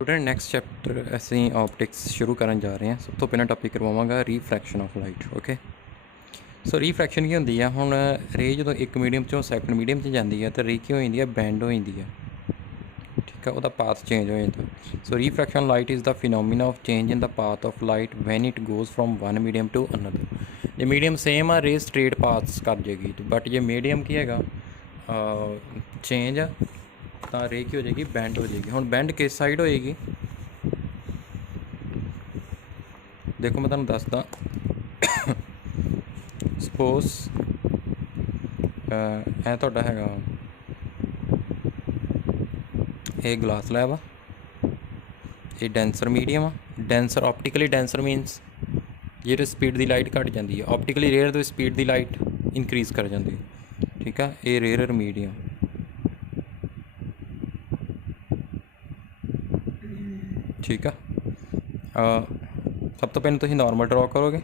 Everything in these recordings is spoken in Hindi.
स्टूडेंट नैक्सट चैप्टर ਅਸੀਂ ऑप्टिक्स शुरू ਕਰਨ ਜਾ ਰਹੇ ਹਾਂ। ਸਭ ਤੋਂ ਪਹਿਲਾਂ ਟੌਪਿਕ ਕਰਵਾਵਾਂਗਾ ਰੀਫ੍ਰੈਕਸ਼ਨ ਆਫ ਲਾਈਟ। ਓਕੇ, ਸੋ ਰੀਫ੍ਰੈਕਸ਼ਨ ਕੀ ਹੁੰਦੀ ਆ? ਹੁਣ ਰੇ ਜਦੋਂ ਇੱਕ ਮੀਡੀਅਮ ਚੋਂ ਸੈਕੰਡ ਮੀਡੀਅਮ 'ਚ ਜਾਂਦੀ ਹੈ ਤਾਂ ਰੇ ਕੀ ਹੋ ਜਾਂਦੀ ਹੈ? ਬੈਂਡ ਹੋ ਜਾਂਦੀ ਹੈ। ਠੀਕ ਆ, ਉਹਦਾ ਪਾਥ ਚੇਂਜ ਹੋ ਜਾਂਦਾ। So refraction light is the phenomena of change in the path of light when it goes from one medium to another. ਜੇ ਮੀਡੀਅਮ ਸੇਮ ਆ, ਰੇ ਸਟ੍ਰੇਟ ਪਾਥਸ ਕਰ ਜਾਏਗੀ, ਬਟ ਜੇ ਮੀਡੀਅਮ ਕੀ ਹੈਗਾ ਚੇਂਜ ਆ ਤਾਂ ਰੇ ਕੀ ਹੋ ਜਾਏਗੀ? ਬੈਂਡ ਹੋ ਜਾਏਗੀ। ਹੁਣ ਬੈਂਡ ਕਿਸ ਸਾਈਡ ਹੋਏਗੀ? ਦੇਖੋ ਮੈਂ ਤੁਹਾਨੂੰ ਦੱਸਦਾ। ਸਪੋਜ਼ ਇਹ ਤੁਹਾਡਾ ਹੈਗਾ, ਇਹ ਗਲਾਸ ਲੈਬ ਆ, ਇਹ ਡੈਂਸਰ ਮੀਡੀਅਮ ਆ। ਡੈਂਸਰ ਆਪਟੀਕਲੀ ਡੈਂਸਰ ਮੀਨਸ ਜਿਹਦੇ ਸਪੀਡ ਦੀ ਲਾਈਟ ਘੱਟ ਜਾਂਦੀ ਹੈ। ਆਪਟੀਕਲੀ ਰੇਅਰ ਤੋਂ ਸਪੀਡ ਦੀ ਲਾਈਟ ਇਨਕਰੀਜ਼ ਕਰ ਜਾਂਦੀ ਹੈ। ਠੀਕ ਆ, ਇਹ ਰੇਅਰ ਮੀਡੀਅਮ। ਠੀਕ ਆ, ਸਭ ਤੋਂ ਪਹਿਲਾਂ ਤੁਸੀਂ ਨਾਰਮਲ ਡਰਾ ਕਰੋਗੇ।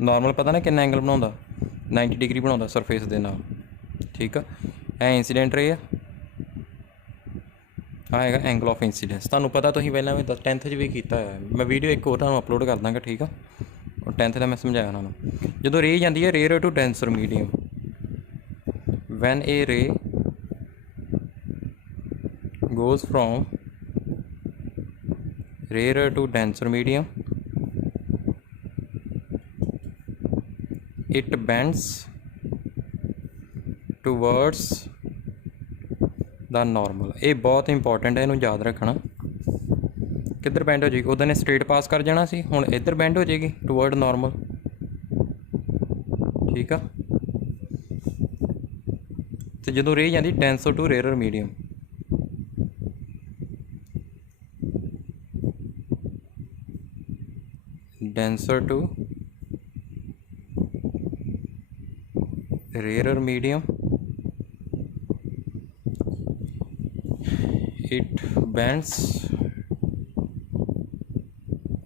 ਨਾਰਮਲ ਪਤਾ ਨਾ ਕਿੰਨਾ ਐਂਗਲ ਬਣਾਉਂਦਾ? 90 ਡਿਗਰੀ ਬਣਾਉਂਦਾ ਸਰਫੇਸ ਦੇ ਨਾਲ। ਠੀਕ ਆ, ਇਹ ਇੰਸੀਡੈਂਟ ਰੇ ਆ, ਆਹ ਹੈਗਾ ਐਂਗਲ ਆਫ ਇੰਸੀਡੈਂਸ। ਤੁਹਾਨੂੰ ਪਤਾ, ਤੁਸੀਂ ਪਹਿਲਾਂ ਵੀ 10th 'ਚ ਵੀ ਕੀਤਾ ਹੋਇਆ। ਮੈਂ ਵੀਡੀਓ ਇੱਕ ਹੋਰ ਤੁਹਾਨੂੰ ਅਪਲੋਡ ਕਰ ਦਾਂਗਾ। ਠੀਕ ਆ, 10th ਦਾ ਮੈਂ ਸਮਝਾਇਆ ਉਹਨਾਂ ਨੂੰ। ਜਦੋਂ ਰੇ ਜਾਂਦੀ ਹੈ rare to denser medium, van ਏ ਰੇ goes from rarer to denser medium, it bends towards the normal। ਇਹ ਬਹੁਤ ਇੰਪੋਰਟੈਂਟ ਹੈ, ਇਹਨੂੰ ਯਾਦ ਰੱਖਣਾ। ਕਿੱਧਰ ਬੈਂਡ ਹੋ ਜਾਏਗੀ? ਉਹਦੇ ਨੇ ਸਟ੍ਰੇਟ ਪਾਸ ਕਰ ਜਾਣਾ ਸੀ, ਹੁਣ ਇੱਧਰ ਬੈਂਡ ਹੋ ਜਾਏਗੀ ਟੂਵਰਡ ਨਾਰਮਲ। ਠੀਕ ਆ, ਤੇ ਜਦੋਂ ਰੇ ਜਾਂਦੀ denser to rarer medium, denser to rarer medium, it bends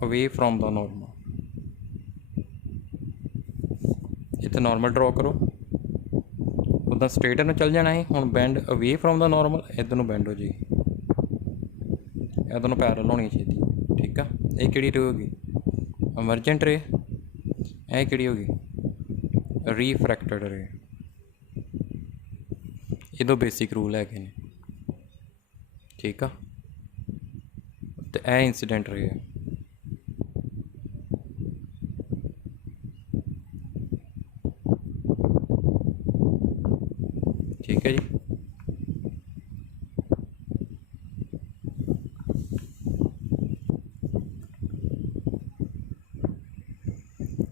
away from the normal। ਇੱਥੇ ਨਾਰਮਲ ਡਰਾ ਕਰੋ, ਉੱਦਾਂ ਸਟ੍ਰੇਟ ਨੂੰ ਚੱਲ ਜਾਣਾ ਹੈ। ਹੁਣ ਬੈਂਡ ਅਵੇ ਫਰੋਮ ਦਾ ਨਾਰਮਲ, ਇੱਧਰ ਨੂੰ ਬੈਂਡ ਹੋ ਜਾਏਗੀ, ਇੱਧਰ ਨੂੰ ਪੈਰਲ ਹੋਣੀ ਚਾਹੀਦੀ। ਠੀਕ ਆ, ਇਹ ਕਿਹੜੀ ਰੇ ਹੋ ਗਈ? ਐਮਰਜੈਂਟ ਰੇ। ਇਹ ਕਿਹੜੀ ਹੋ ਗਈ? ਰੀਫ੍ਰੈਕਟਡ ਰੇ। ਇਹ ਦੋ ਬੇਸਿਕ ਰੂਲ ਹੈਗੇ ਨੇ। ਠੀਕ ਆ, ਤੇ ਇਹ ਇੰਸੀਡੈਂਟ ਰੇ ਹੈ। ਠੀਕ ਹੈ ਜੀ।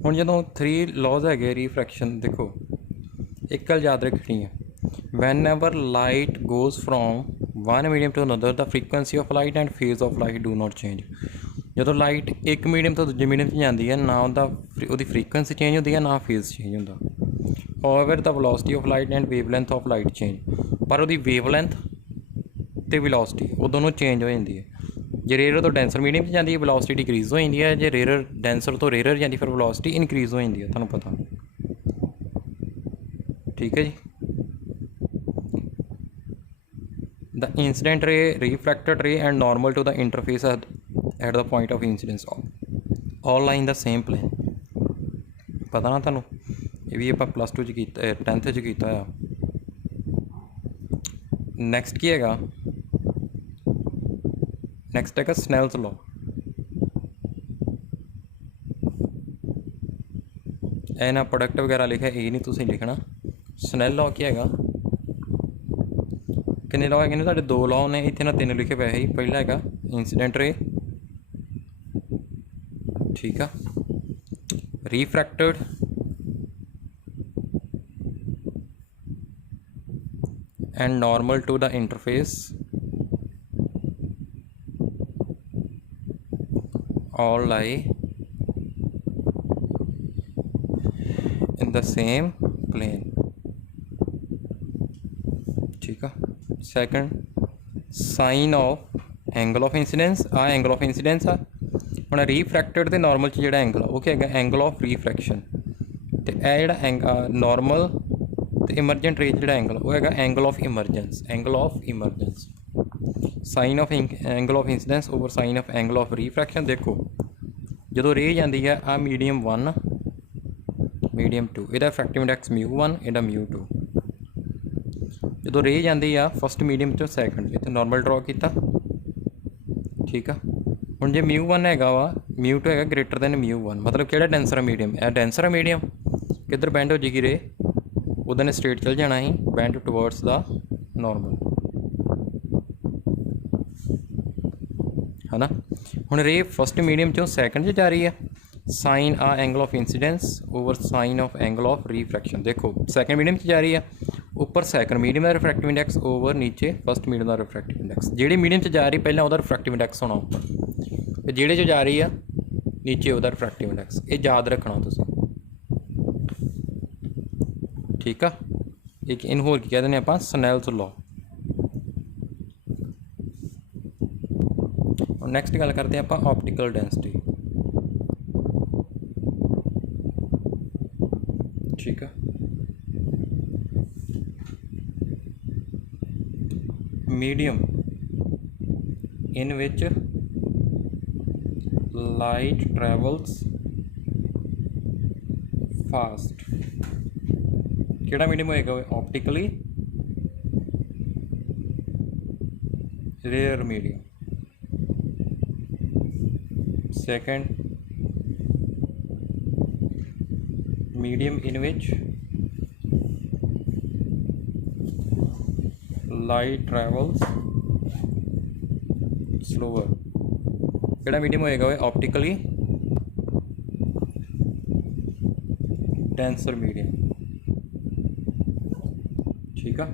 ਹੁਣ ਜਦੋਂ 3 ਲਾਜ਼ ਹੈਗੇ ਰੀਫ੍ਰੈਕਸ਼ਨ, ਦੇਖੋ ਇੱਕ ਗੱਲ ਯਾਦ ਰੱਖਣੀ ਹੈ। Whenever light goes from one medium to another, the frequency of light and phase of light do not change. ਜਦੋਂ ਲਾਈਟ ਇੱਕ ਮੀਡੀਅਮ ਤੋਂ ਦੂਜੇ ਮੀਡੀਅਮ 'ਚ ਜਾਂਦੀ ਹੈ, ਨਾ ਉਹਦੀ ਫਰੀਕੁਐਂਸੀ ਚੇਂਜ ਹੁੰਦੀ ਹੈ, ਨਾ ਫੇਜ਼ ਚੇਂਜ ਹੁੰਦਾ। However the velocity of light and wavelength of light change, ਪਰ ਉਹਦੀ ਵੇਵ ਲੈਂਥ ਅਤੇ ਵੈਲੋਸਿਟੀ ਉਹ ਦੋਨੋਂ ਚੇਂਜ ਹੋ ਜਾਂਦੀ ਹੈ। ਜੇ ਰੇਅਰ ਤੋਂ ਡੈਂਸਰ ਮੀਡੀਅਮ 'ਚ ਜਾਂਦੀ ਹੈ, ਵੈਲੋਸਿਟੀ ਡਿਕਰੀਜ਼ ਹੋ ਜਾਂਦੀ ਹੈ। ਜੇ ਰੇਅਰ ਡੈਂਸਰ ਤੋਂ ਰੇਅਰ ਜਾਂਦੀ, ਫਿਰ ਵੈਲੋਸਿਟੀ ਇਨਕਰੀਜ਼ ਹੋ ਜਾਂਦੀ ਹੈ। ਤੁਹਾਨੂੰ ਪਤਾ। ਠੀਕ ਹੈ ਜੀ। the incident ray, refracted ray and normal to the interface at the point of incidence all lie in the same plane। ਪਤਾ ਨਾ ਤੁਹਾਨੂੰ? ਇਹ ਵੀ ਆਪਾਂ +2 'ਚ ਕੀਤਾ, 10th 'ਚ ਕੀਤਾ ਆ। ਨੈਕਸਟ ਕੀ ਹੈਗਾ? ਨੈਕਸਟ ਹੈਗਾ ਸਨੈਲਸ ਲਾਅ। ਇਹ ਨਾ ਪ੍ਰੋਡਕਟ ਵਗੈਰਾ ਲਿਖਿਆ, ਇਹ ਨਹੀਂ ਤੁਸੀਂ ਲਿਖਣਾ। ਸਨੈਲ ਲਾਅ ਕੀ ਹੈਗਾ? ਕਿੰਨੇ ਲਾਅ ਹੈਗੇ ਨੇ ਤੁਹਾਡੇ? 2 ਲਾਅ ਨੇ, ਇੱਥੇ ਨਾ 3 ਲਿਖੇ ਪਏ ਸੀ। ਪਹਿਲਾ ਹੈਗਾ ਇੰਸੀਡੈਂਟ ਰੇ। ਠੀਕ ਆ, ਰੀਫ੍ਰੈਕਟਡ and normal to the interface all lie in the same plane। ठीक है। Second, sine of angle of incidence. आ एंगल ऑफ इंसीडेंस आ। ਹੁਣ ਰੀਫ੍ਰੈਕਟਡ ਤੇ ਨਾਰਮਲ 'ਚ ਜਿਹੜਾ ਐਂਗਲ ਆ ਉਹ ਕੀ ਹੈਗਾ? Angle of refraction. ਤੇ ਇਹ ਜਿਹੜਾ ਨਾਰਮਲ ਤੇ ਇਮਰਜੈਂਟ ਰੇ ਜਿਹੜਾ ਐਂਗਲ ਉਹ ਹੈਗਾ angle of emergence. Angle of emergence. Sine of angle of incidence over sine of angle of refraction. ਦੇਖੋ ਜਦੋਂ ਰੇ ਜਾਂਦੀ ਹੈ ਆ ਮੀਡੀਅਮ 1 ਮੀਡੀਅਮ 2, ਇਹਦਾ ਰਿਫਰੈਕਟਿਵ ਇੰਡੈਕਸ μ1 ਇਹਦਾ μ2। ਜਦੋਂ ਰੇ ਜਾਂਦੀ ਆ ਫਸਟ ਮੀਡੀਅਮ 'ਚੋਂ ਸੈਕਿੰਡ, ਇੱਥੇ ਨੋਰਮਲ ਡਰਾ ਕੀਤਾ, ਠੀਕ ਆ। ਹੁਣ ਜੇ μ1 ਹੈਗਾ ਵਾ, μ2 ਹੈਗਾ ਗ੍ਰੇਟਰ ਦੈਨ μ1, ਮਤਲਬ ਕਿਹੜਾ ਡੈਂਸਰ ਆ ਮੀਡੀਅਮ, ਇਹ ਡੈਂਸਰ ਆ ਮੀਡੀਅਮ। ਕਿੱਧਰ ਬੈਂਡ ਹੋ ਜਾਏਗੀ ਰੇ, ਉਹਦੇ ਨੇ ਸਟ੍ਰੇਟ ਚੱਲ ਜਾਣਾ ਸੀ ਬੈਂਡ ਟੂਵਰਡਸ ਦਾ ਨੋਰਮਲ, ਹੈ ਨਾ। ਹੁਣ ਰੇ ਫਸਟ ਮੀਡੀਅਮ 'ਚੋਂ ਸੈਕਿੰਡ 'ਚ ਜਾ ਰਹੀ ਆ, ਸਾਈਨ ਆ angle of incidence over sine of angle of refraction. ਦੇਖੋ ਸੈਕਿੰਡ ਮੀਡੀਅਮ 'ਚ ਜਾ ਰਹੀ ਆ, ਉੱਪਰ ਸੈਕਿੰਡ ਮੀਡੀਅਮ ਦਾ ਰਿਫਰੈਕਟਿਵ ਇੰਡੈਕਸ ਓਵਰ ਨੀਚੇ ਫਸਟ ਮੀਡੀਅਮ ਦਾ ਰਿਫਰੈਕਟਿਵ ਇੰਡੈਕਸ। ਜਿਹੜੇ ਮੀਡੀਅਮ 'ਚ ਜਾ ਰਹੀ ਪਹਿਲਾਂ ਉਹਦਾ ਰਿਫਰੈਕਟਿਵ ਇੰਡੈਕਸ ਹੋਣਾ ਉੱਪਰ, ਅਤੇ ਜਿਹੜੇ 'ਚ ਜਾ ਰਹੀ ਆ ਨੀਚੇ ਉਹਦਾ ਰਿਫਰੈਕਟਿਵ ਇੰਡੈਕਸ। ਇਹ ਯਾਦ ਰੱਖਣਾ ਤੁਸੀਂ, ਠੀਕ ਆ। ਇੱਕ ਇਹਨੂੰ ਹੋਰ ਕੀ ਕਹਿ ਦਿੰਦੇ ਆਪਾਂ, ਸਨੈਲਸ ਲਾਅ। ਨੈਕਸਟ ਗੱਲ ਕਰਦੇ ਆਪਾਂ ਆਪਟੀਕਲ ਡੈਂਸਿਟੀ, ਠੀਕ ਆ। medium in which light travels fast, ਕਿਹੜਾ ਮੀਡੀਅਮ ਹੋਏਗਾ? Optically rare medium। second, medium in which light travels slower, ਕਿਹੜਾ ਮੀਡੀਅਮ ਹੋਏਗਾ? ऑप्टिकली ਡੈਂਸਰ ਮੀਡੀਅਮ, ਠੀਕ ਆ।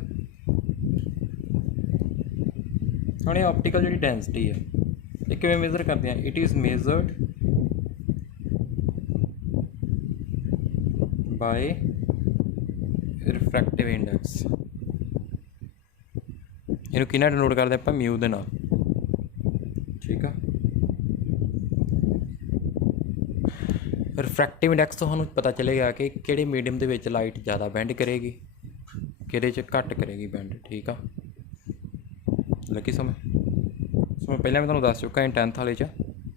ਹੁਣ ਇਹ ਆਪਟੀਕਲ ਜਿਹੜੀ ਡੈਂਸਿਟੀ ਹੈ ਇਹ ਕਿਵੇਂ ਮੇਜ਼ਰ ਕਰਦੇ ਆ? It is measured by refractive index. ਇਹਨੂੰ ਕਿਹਨਾਂ ਡਿਨੋਟ ਕਰਦੇ ਆਪਾਂ? ਮਿਊ ਦੇ ਨਾਲ, ਠੀਕ ਆ। ਰਿਫਰੈਕਟਿਵ ਇੰਡੈਕਸ ਤੋਂ ਸਾਨੂੰ ਪਤਾ ਚੱਲੇਗਾ ਕਿ ਕਿਹੜੇ ਮੀਡੀਅਮ ਦੇ ਵਿੱਚ ਲਾਈਟ ਜ਼ਿਆਦਾ ਬੈਂਡ ਕਰੇਗੀ, ਕਿਹੜੇ 'ਚ ਘੱਟ ਕਰੇਗੀ ਬੈਂਡ, ਠੀਕ ਆ। ਲੱਗੀ ਸਮਝ? ਸੋ ਮੈਂ ਪਹਿਲਾਂ ਵੀ ਤੁਹਾਨੂੰ ਦੱਸ ਚੁੱਕਾ 10th ਵਾਲੇ 'ਚ,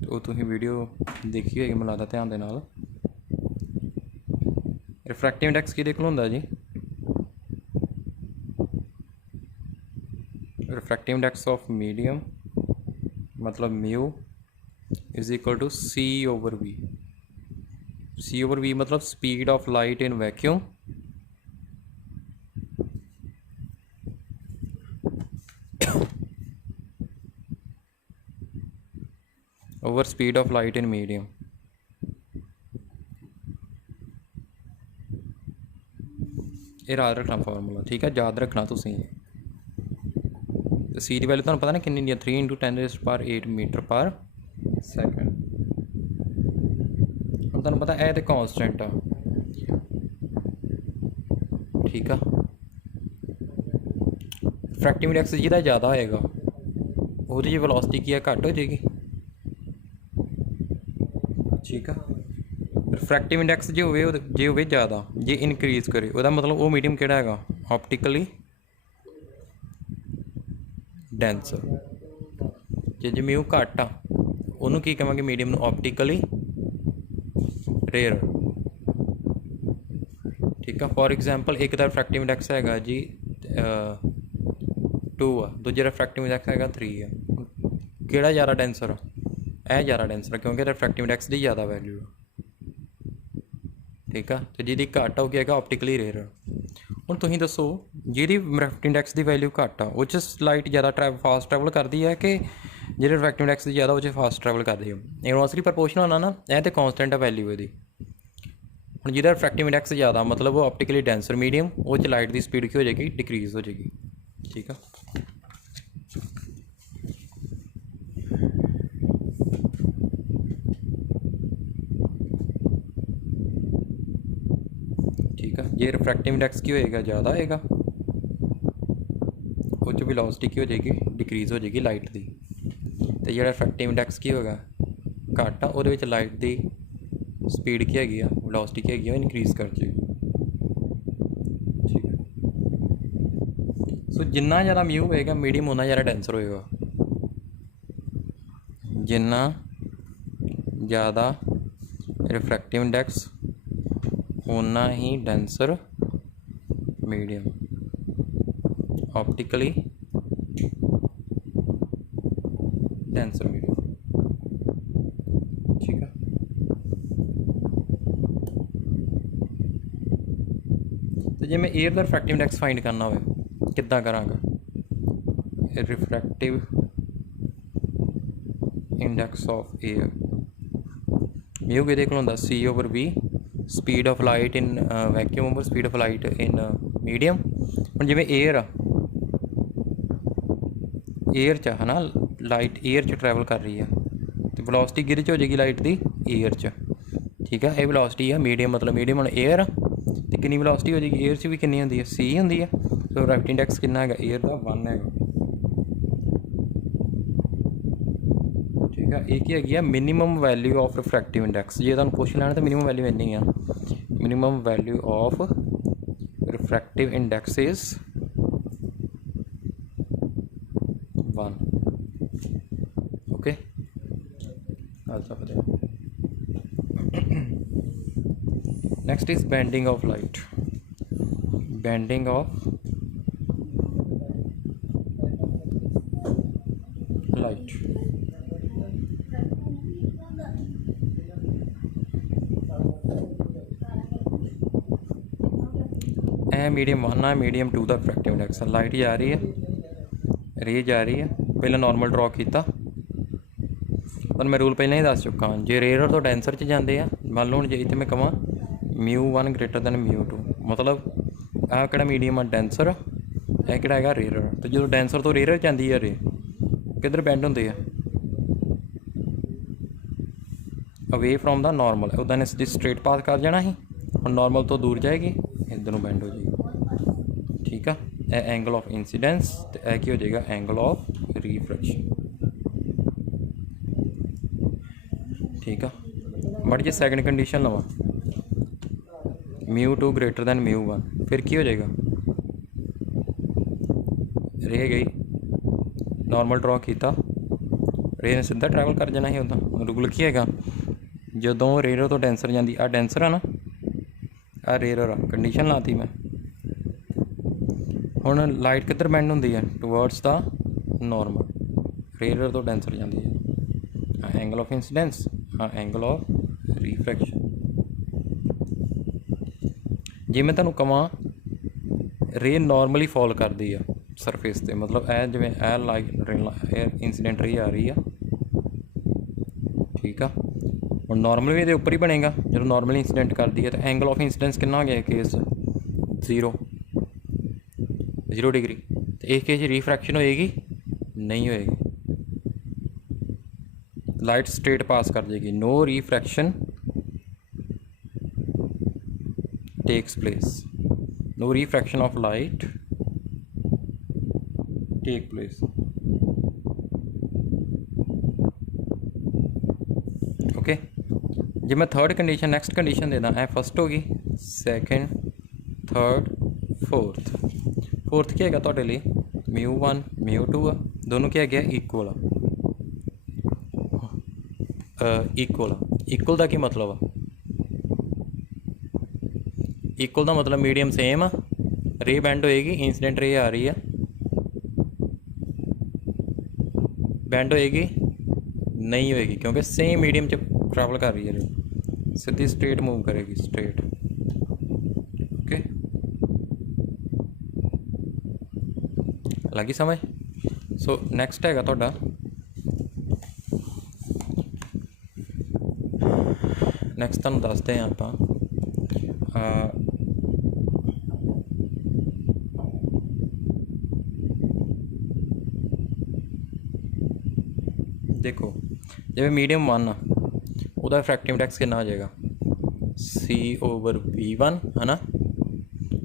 ਉਹ ਤੁਸੀਂ ਵੀਡੀਓ ਦੇਖੀ ਹੋਏਗੀ ਮੈਨੂੰ ਲੱਗਦਾ ਧਿਆਨ ਦੇ ਨਾਲ। ਰਿਫਰੈਕਟਿਵ ਇੰਡੈਕਸ ਕਿਹਦੇ ਕੋਲ ਹੁੰਦਾ ਜੀ? रिफ्रैक्टिव इंडेक्स ऑफ मीडियम मतलब mu is equal to c over v. C over v मतलब speed of light in vacuum over speed of light in medium. ये याद रखना फॉर्मूला, ठीक है, याद रखना तुसीं। सी की वैल्यू तुहानूं पता ना कितनी है? 3 × 10⁸ मीटर पर सैकेंड। हम तुहानूं पता है तो कॉन्सटेंट आ, ठीक है। रिफ्रैक्टिव इंडैक्स जिहदा ज़्यादा होएगा ਉਹਦੀ जी वेलोसिटी की है घट हो जाएगी, ठीक है। रिफ्रैक्टिव इंडैक्स जे होवे ज़्यादा, जे इनक्रीज़ करे ਉਹਦਾ मतलब वो मीडियम ਕਿਹੜਾ ਹੈਗਾ? Optically denser. ਜੇ ਮਿਊ ਘੱਟ ਆ ਉਹਨੂੰ ਕੀ ਕਹਾਂਗੇ? ਮੀਡੀਅਮ ਨੂੰ ऑप्टिकली ਰੇਅਰ, ਠੀਕ ਆ। ਫੋਰ ਐਗਜ਼ਾਮਪਲ ਇੱਕ ਦਾ ਰਿਫਰੈਕਟਿਵ ਇੰਡੈਕਸ ਹੈਗਾ ਜੀ 2 ਆ, ਦੂਜੇ ਦਾ ਰਿਫਰੈਕਟਿਵ ਇੰਡੈਕਸ ਹੈਗਾ 3 ਆ। ਕਿਹੜਾ ਜ਼ਿਆਦਾ ਡੈਂਸਰ ਆ? ਇਹ ਜ਼ਿਆਦਾ ਡੈਂਸਰ ਕਿਉਂਕਿ ਰਿਫਰੈਕਟਿਵ ਇੰਡੈਕਸ ਦੀ ਜ਼ਿਆਦਾ ਵੈਲਿਊ ਆ, ਠੀਕ ਆ। ਅਤੇ ਜਿਹਦੀ ਘੱਟ ਆ ਉਹ ਕੀ ਹੈਗਾ? Optically rare. ਹੁਣ ਤੁਸੀਂ ਦੱਸੋ ਜਿਹਦੀ ਰਿਫਰੈਕਟਿਵ ਇੰਡੈਕਸ ਦੀ ਵੈਲਿਊ ਘੱਟ ਆ ਉਹ 'ਚ ਲਾਈਟ ਜ਼ਿਆਦਾ ਫਾਸਟ ਟਰੈਵਲ ਕਰਦੀ ਹੈ ਕਿ ਜਿਹੜੇ ਰਿਫਰੈਕਟਿਵ ਇੰਡੈਕਸ ਦੀ ਜ਼ਿਆਦਾ ਉਹ 'ਚ ਫਾਸਟ ਟਰੈਵਲ ਕਰਦੀ ਹੈ? ਇਨਵਰਸਲੀ ਪ੍ਰਪੋਰਸ਼ਨਲ ਹੋਣਾ ਨਾ, ਇਹ ਤਾਂ ਕੌਂਸਟੈਂਟ ਆ ਵੈਲਿਊ ਇਹਦੀ। ਹੁਣ ਜਿਹਦਾ ਰਿਫਰੈਕਟਿਵ ਇੰਡੈਕਸ ਜ਼ਿਆਦਾ ਮਤਲਬ ਉਹ ऑप्टिकली ਡੈਂਸਰ ਮੀਡੀਅਮ, ਉਹ 'ਚ ਲਾਈਟ ਦੀ ਸਪੀਡ ਕੀ ਹੋ ਜਾਏਗੀ? ਡਿਕਰੀਜ਼ ਹੋ ਜਾਏਗੀ, ਠੀਕ ਆ। ठीक है। ये रिफ्रैक्टिव इंडैक्स की होएगा? ज़्यादा होएगा, वो वेलोसिटी की हो जाएगी? डिक्रीज़ हो जाएगी लाइट की। तो जो रिफ्रैक्टिव इंडैक्स की होगा घट आ, वो लाइट की स्पीड की हैगी, वेलोसिटी की हैगी, इनक्रीज़ कर जाएगी, ठीक है। सो जिन्ना ज़्यादा म्यू होएगा मीडियम उन्ना ज़्यादा डेंसर होएगा, जिन्ना ज़्यादा रिफ्रैक्टिव इंडैक्स उतना ही denser medium, optically denser medium. ठीक है, तो जे मैं एयर का रिफ्रैक्टिव इंडैक्स फाइंड करना हो किद्दां करांगा? Refractive index of air mu किहदे कोल हुंदा? C over b, speed of light in vacuum over speed of light in medium. हुण जिवें एयर च है ना, लाइट एयर च ट्रैवल कर रही है तो वेलोसिटी किहदे च हो जाएगी? लाइट दी एयर च। ठीक है, ये वेलोसिटी है मीडियम, मतलब मीडियम हुण एयर तो कितनी वेलोसिटी हो जाएगी? एयर च भी कितनी होंदी है? सी होंदी है। तो रिफ्रैक्टिव इंडैक्स कितना है एयर का? 1 है। ठीक है, एक ही है minimum value of refractive index. जे तुहानूं पुछ लैण तो मिनिमम वैल्यू इन्नी है, minimum value of refractive index is 1। Okay, next is bending of light. Bending of light, ए मीडियम 1 है, मीडियम 2 का रिफ्रैक्टिव इंडैक्स है। लाइट जा रही है, रे जा रही है, पहले नॉर्मल ड्रॉ किया पर मैं रूल पहले ही दस चुका हाँ। जे रेयर तो डेंसर च जाते हैं, मान लो जे इतने मैं कह μ1 ग्रेटर दैन μ2, मतलब आह कि मीडियम है डेंसर, यह कि है रेयर। तो जो डेंसर तो रेयर जाती है रे किधर बेंड होंगे है? Away from the normal. उदा ने सीधी स्ट्रेट पाथ कर जाना ही, और नॉर्मल तो दूर जाएगी, इधर बेंड हो जाएगी। ठीक है, यह एंगल ऑफ इंसीडेंस, तो यह हो जाएगा एंगल ऑफ रिफ्रैक्शन। ठीक है, बट जे सैकेंड कंडीशन लवा μ2 ग्रेटर दैन μ1, फिर की हो जाएगा? रे गई, नॉर्मल ड्रॉ किया, रे ने सीधा ट्रैवल कर जाना ही। उदा रूल की है जो रेयर तो डेंसर जाती, आ डेंसर है ना, आ रेयर आ, कंडीशन लाती मैं। हुण लाइट किधर बेंड होंदी है? Towards the normal. रेयर तो डेंसर जाती है, angle of incidence, angle of refraction. जे मैं तुहानूं कहां रे नॉर्मली फॉल करती है सरफेस ते, मतलब ए जिवें ए लाइट इंसीडेंट रे आ रही है। ठीक है, हुण नॉर्मल भी ये उपर ही बनेगा जो नॉर्मली इंसीडेंट करती है। तो एंगल ऑफ इंसीडेंस कितना हो गया केस? 0 डिग्री। तो इस केस रिफ्रैक्शन होएगी? नहीं होएगी, लाइट स्ट्रेट पास कर जाएगी। No refraction takes place, no refraction of light take place. Okay, जे मैं थर्ड कंडीशन नेक्स्ट कंडीशन देना, ए फर्स्ट होगी, सैकेंड, थर्ड, फोर्थ क्या है तुहाडे लई? μ1 μ2 दोनों क्या है? इक्वल इक्वल का की मतलब? इक्वल का मतलब मीडियम सेम आ, रे बेंड होएगी, इंसीडेंट रे आ रही है, बेंड होएगी? नहीं होएगी, क्योंकि सेम मीडियम च ट्रैवल कर रही है रे, सीधी स्ट्रेट मूव करेगी, स्ट्रेट। ओके, लगी समझ? सो नैक्सट है तुहाडा नैक्सट तुहानूं दसदे हैं आपां देखो जिवें मीडियम 1 उहदा रिफ्रैक्टिव इंडैक्स कितना आ जाएगा? C/V1 है ना,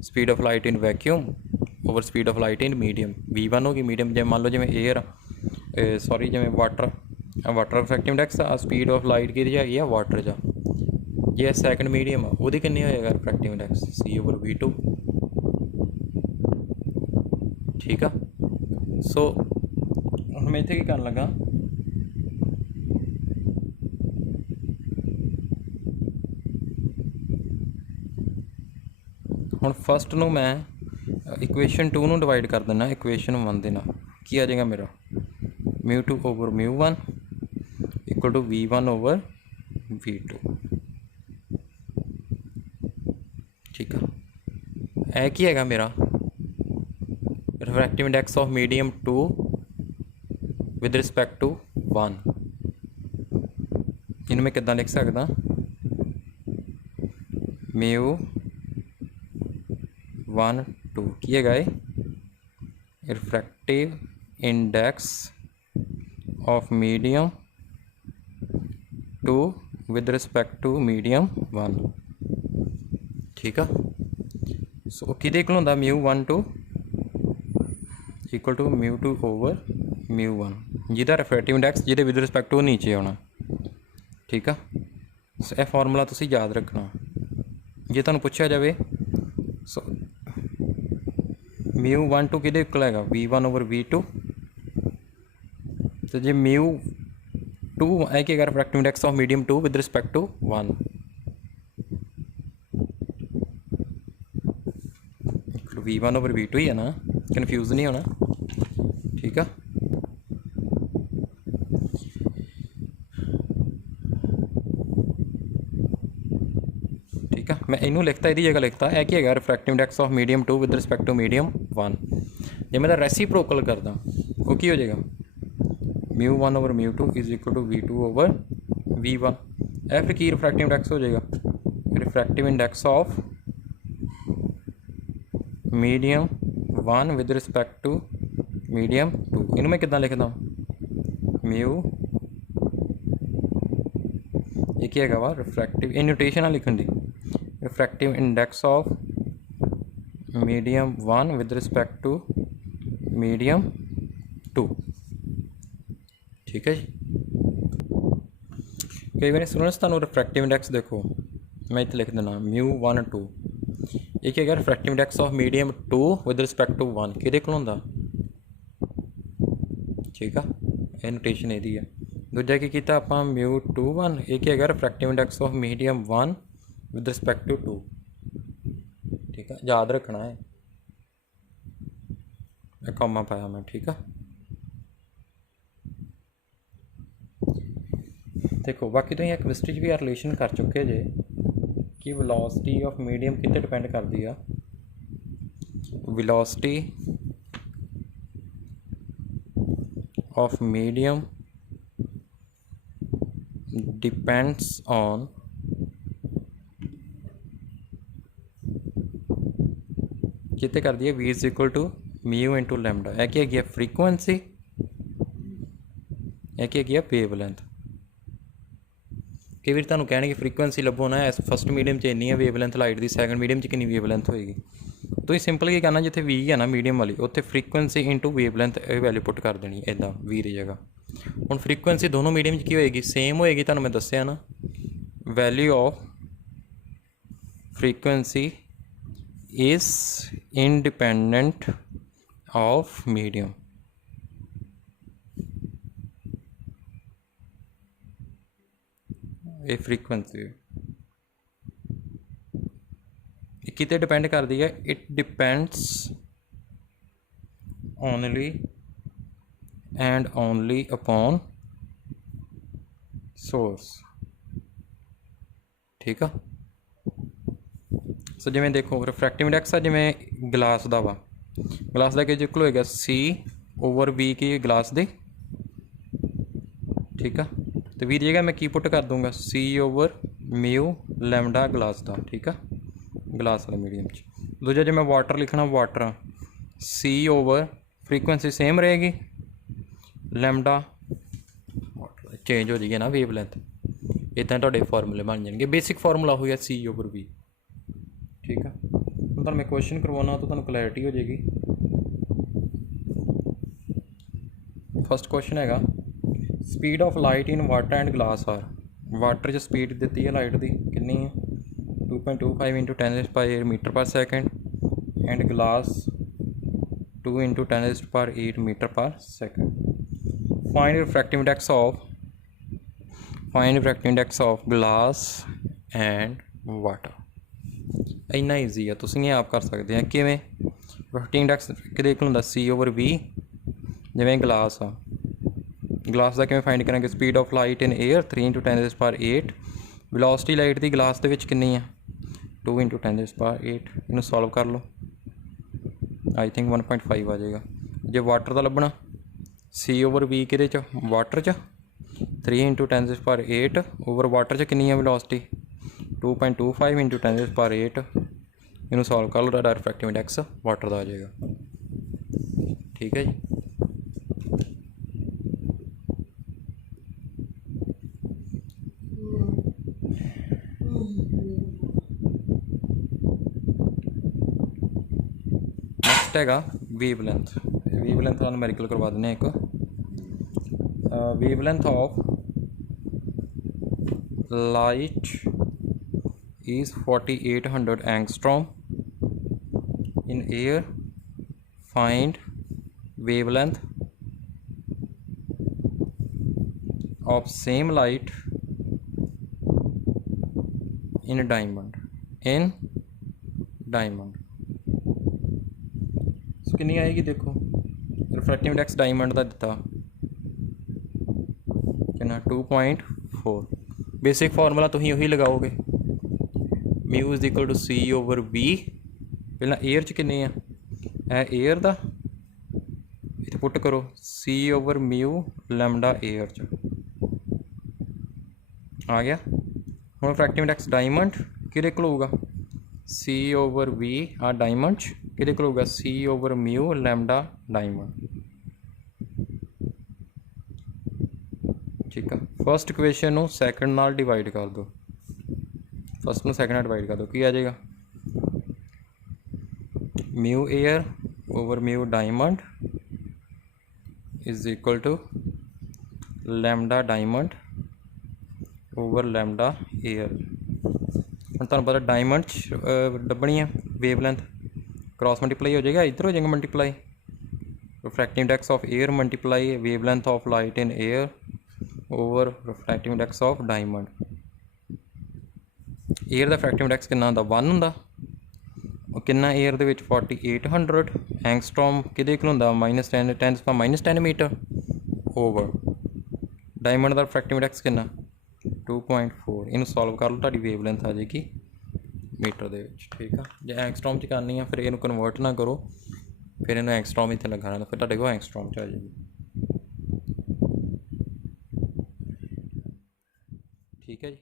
speed of light in vacuum over speed of light in medium. V1 होगी मीडियम, जिवें मान लो जिवें एयर सॉरी जिवें वाटर रिफ्रैक्टिव इंडैक्स आ, स्पीड ऑफ लाइट की हैगी आ वाटर जा। जे सैकेंड मीडियम आ उहदी कितनी होएगा रिफ्रैक्टिव इंडैक्स? C/V2। ठीक है, सो हुण मैं इत्थे की करन लगा, ਹੁਣ ਫਸਟ ਨੂੰ ਮੈਂ ਇਕੁਏਸ਼ਨ 2 ਨੂੰ ਡਿਵਾਈਡ ਕਰ ਦਿੰਦਾ ਇਕੁਏਸ਼ਨ 1 ਦੇ ਨਾਲ। ਕੀ ਆ ਜਾਏਗਾ ਮੇਰਾ μ2 over μ1 equal to v1 over v2। ਠੀਕ ਆ, ਇਹ ਕੀ ਹੈਗਾ ਮੇਰਾ refractive index of medium 2 with respect to 1। ਇਹਨੂੰ ਮੈਂ ਕਿੱਦਾਂ ਲਿਖ ਸਕਦਾ μ1 2 ਕੀ ਹੈਗਾ ਇਹ refractive index of medium 2 with respect to medium 1। ठीक है, सो किहदे इक्वल होंदा μ1 2 इक्वल टू μ2 ओवर μ1 जिहदा रिफ्रैक्टिव इंडैक्स जिहदे विद रिस्पैक्ट टू नीचे आना। ठीक है, सो यह फॉर्मूला तुसीं याद रखना जे तुहानूं पुछया जाए। सो μ1 2 किहदे इक्वल हैगा v1 ओवर v2। तो जे μ2 है कि refractive index of medium 2 with respect to 1 v1 over v2 ही है ना, कन्फ्यूज नहीं होना। ठीक है, ठीक है, मैं इनू लिखता इहदी जगह लिखता है कि है refractive index of medium 2 with respect to medium 1। जे मैं रेसिप्रोकल करदा वो की हो जाएगा μ1 ओवर μ2 is equal to v2 over v1। फिर की रिफ्रैक्टिव इंडैक्स हो जाएगा refractive index of medium 1 with respect to medium 2। इनू मैं कितना लिखदा म्यू एक ही है वा रिफ्रैक्टिव इन नोटेशन लिखन दी refractive index of medium 1 with respect to medium 2। ठीक है जी, कई बार स्टूडेंट्स तुहानूं रिफ्रैक्टिव इंडैक्स देखो मैं इत्थे लिख देना μ1 2 एक है refractive index of medium 2 with respect to 1 किहदे कोल हुंदा। ठीक है, यह नोटेशन इहदी है। दूजा की कीता आपां μ2 1 एक है refractive index of medium 1 with respect to 2। ठीक है, याद रखना है कॉमा पाया मैं। ठीक है, देखो बाकी तो केमिस्ट्री भी रिलेशन कर चुके जे कि वेलोसिटी ऑफ मीडियम कितने डिपेंड करती है। Velocity of medium depends on कितने कर दिए v is equal to mu into lambda. है कि है फ्रीकुएंसी, है कि है वेव लेंथ। कई बार तुहानूं कहणगे फ्रीकुएंसी लभो ना इस फस्ट मीडियम च इन्नी है वेव लेंथ लाइट की, सैकंड मीडियम च कितनी वेव लेंथ होएगी। तो सिंपल की करना जिथे वी है ना मीडियम वाली उत्थे frequency into wave length value put कर देनी इदा वी की जगह। हुण फ्रीकुएंसी दोनों मीडियम च की होएगी सेम होएगी, तुहानूं मैं दस्सिया ना value of frequency is independent of medium. ये फ्रीकुएंसी कितने डिपेंड करती है, it depends only and only upon source. ठीक है, सो जिमें देखो रिफ्रैक्टिव इंडैक्स है जिमें गिलास का वा गिलास का कि इक्वल होएगा सी ओवर वी की गिलास दी। ठीक है, तो वी जगह मैं की पुट कर दूंगा सी ओवर म्यू लैम्डा गिलास का। ठीक है, गिलास वाले मीडियम दूजा जो मैं वाटर लिखना वाटर सी ओवर फ्रीकुएंसी सेम रहेगी लैम्डा चेंज हो जाएगी ना वेव लेंथ। इतना थोड़े फॉर्मूले बन जाएंगे, बेसिक फॉर्मूला हो गया सी ओवर वी। ठीक है, तो मैं क्वेश्चन करवाना तो तुहानूं क्लैरिटी हो जाएगी। फर्स्ट क्वेश्चन है speed of light in water and glass are. Water च स्पीड दी है लाइट की कितनी है 2.25 into 10⁻8 meter per second and glass 2 into 10⁸ meter per second. Find refractive index of glass and water. ਇੰਨਾ ਈਜ਼ੀ ਆ, ਤੁਸੀਂ ਇਹ ਆਪ ਕਰ ਸਕਦੇ ਆ। ਕਿਵੇਂ? ਰਿਫਰੈਕਟਿੰਗ ਇੰਡੈਕਸ ਕਿਹਦੇ ਕੋਲ ਹੁੰਦਾ? C/V। ਜਿਵੇਂ ਗਲਾਸ ਆ, ਗਲਾਸ ਦਾ ਕਿਵੇਂ ਫਾਈਂਡ ਕਰਾਂਗੇ? Speed of light in air 3 × 10⁸। Velocity light the glass ਦੇ ਵਿੱਚ ਕਿੰਨੀ ਆ? 2 × 10⁸। ਇਹਨੂੰ ਸੋਲਵ ਕਰ ਲਓ, ਆਈ ਥਿੰਕ 1.5 ਆ ਜਾਏਗਾ। ਜੇ ਵਾਟਰ ਦਾ ਲੱਭਣਾ, C/V ਕਿਹਦੇ 'ਚ? ਵਾਟਰ 'ਚ। 3 × 10⁸ ਓਵਰ ਵਾਟਰ 'ਚ ਕਿੰਨੀ ਆ ਵੈਲੋਸਿਟੀ? 2.25 × 10⁸। ਇਹਨੂੰ ਸੋਲਵ ਕਰ ਲਓ, ਤੁਹਾਡਾ ਰਿਫਰੈਕਟਿਵ ਇੰਡੈਕਸ ਵਾਟਰ ਦਾ ਆ ਜਾਏਗਾ। ਠੀਕ ਹੈ ਜੀ। ਨੈਕਸਟ ਹੈਗਾ ਵੇਵਲੈਂਥ। ਵੇਵਲੈਂਥ ਤੁਹਾਨੂੰ ਮੈਡੀਕਲ ਕਰਵਾ ਦਿੰਦੇ ਹਾਂ ਇੱਕ। Wavelength of light is 4800 angstrom in air. Find wavelength of same light in diamond. So कितनी आएगी देखो, रिफ्रैक्टिव इंडेक्स डायमंड का दिता कितना? 2.4। बेसिक फार्मूला तुम उही लगाओगे, mu is equal to C/V। पहला एयर च किन्ने आ एयर दा, इत्थे पुट करो C/μ लैम्डा एयर च आ गया। हुण रिफ्रैक्टिव इंडेक्स डायमंड किहदे कोल होऊगा? C/V आ डायमंड च किहदे कोल होऊगा? C/μ lambda diamond. ठीक है। फस्ट इक्वेशन ਨੂੰ सैकंड नाल डिवाइड कर दो, फस्ट ਨੂੰ सैकंड नाल डिवाइड कर दो, की आ जाएगा? Mu air over mu diamond is equal to lambda diamond over lambda air. हम तुहानूं पता डायमंड लभनी है वेवलैंथ, क्रॉस मल्टीप्लाई हो जाएगा, इधर हो जाएगा multiply. Refractive index of air multiply wavelength of light in air over refractive index of diamond. Air का रिफ्रैक्टिव इंडेक्स कितना होंदा? 1 होंदा। कितना एयर दे विच? 4800 एंगस्ट्रॉम किहदे कोल होंदा? -10 मीटर ओवर डायमंड का रिफ्रैक्टिव इंडेक्स कितना? 2.4। इनू सॉल्व कर लो, तुहाडी वेवलैंथ आ जाएगी मीटर दे विच। ठीक है। जे एंगस्ट्रॉम च करनी है फिर इनू कन्वर्ट ना करो, फिर इनू एंगस्ट्रॉम इत्थे लगाना, फिर तुहाडे कोल एंगस्ट्रॉम च आ जाएगी। ठीक है जी।